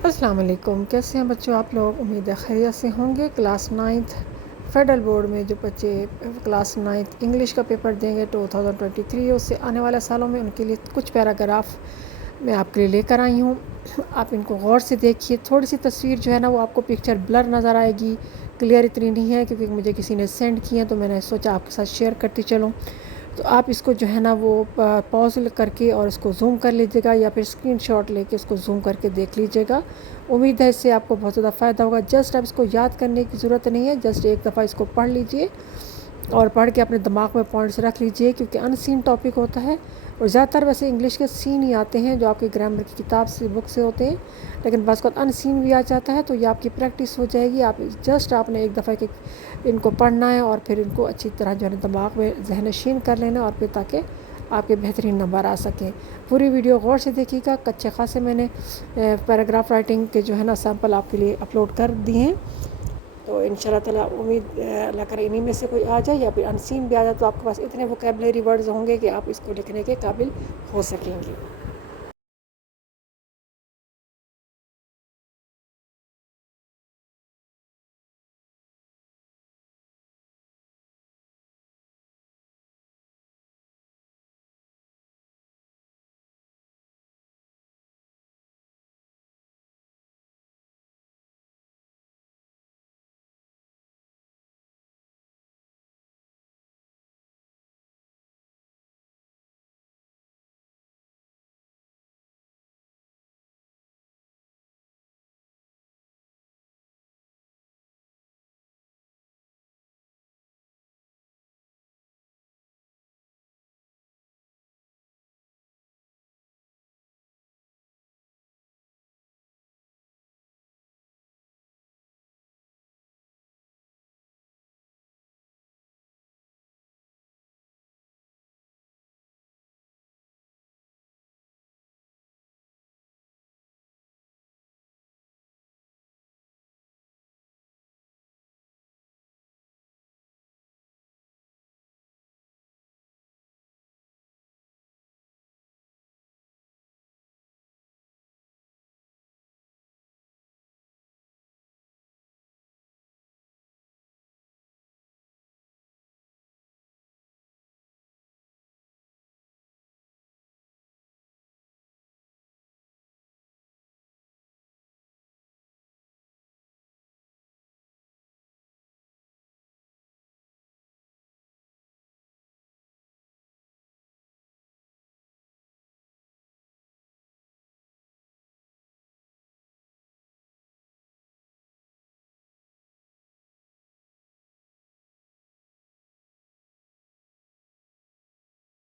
अस्सलाम वालेकुम। कैसे हैं बच्चों आप लोग? उम्मीद है खैरियत से होंगे। क्लास 9th फेडरल बोर्ड में जो बच्चे क्लास 9th इंग्लिश का पेपर देंगे 2023 उससे आने वाले सालों में उनके लिए कुछ पैराग्राफ मैं आपके लिए लेकर आई हूँ। आप इनको गौर से देखिए। थोड़ी सी तस्वीर जो है ना वो आपको पिक्चर ब्लर नज़र आएगी, क्लियर इतनी नहीं है क्योंकि मुझे किसी ने सेंड किए तो मैंने सोचा आपके साथ शेयर करती चलूँ। तो आप इसको जो है ना वो पॉज करके और इसको ज़ूम कर लीजिएगा या फिर स्क्रीनशॉट लेके इसको ज़ूम करके देख लीजिएगा। उम्मीद है इससे आपको बहुत ज़्यादा फ़ायदा होगा। जस्ट आप इसको याद करने की ज़रूरत नहीं है, जस्ट एक दफ़ा इसको पढ़ लीजिए और पढ़ के अपने दिमाग में पॉइंट्स रख लीजिए क्योंकि अनसीन टॉपिक होता है और ज़्यादातर वैसे इंग्लिश के सीन ही आते हैं जो आपके ग्रामर की किताब से बुक से होते हैं, लेकिन बस को अनसीन भी आ जाता है तो ये आपकी प्रैक्टिस हो जाएगी। आप जस्ट आपने एक दफ़ा के इनको पढ़ना है और फिर इनको अच्छी तरह जो है दिमाग में ज़हनशीन कर लेना और फिर ताकि आपके बेहतरीन नंबर आ सकें। पूरी वीडियो गौर से देखिएगा। कच्चे खासे मैंने पैराग्राफ राइटिंग के जो है ना सैम्पल आपके लिए अपलोड कर दिए हैं। तो इंशाल्लाह ताला उम्मीद अल्लाह करे इन्हीं में से कोई आ जाए या फिर अनसीन भी आ जाए तो आपके पास इतने वोकैबुलरी वर्ड्स होंगे कि आप इसको लिखने के काबिल हो सकेंगे।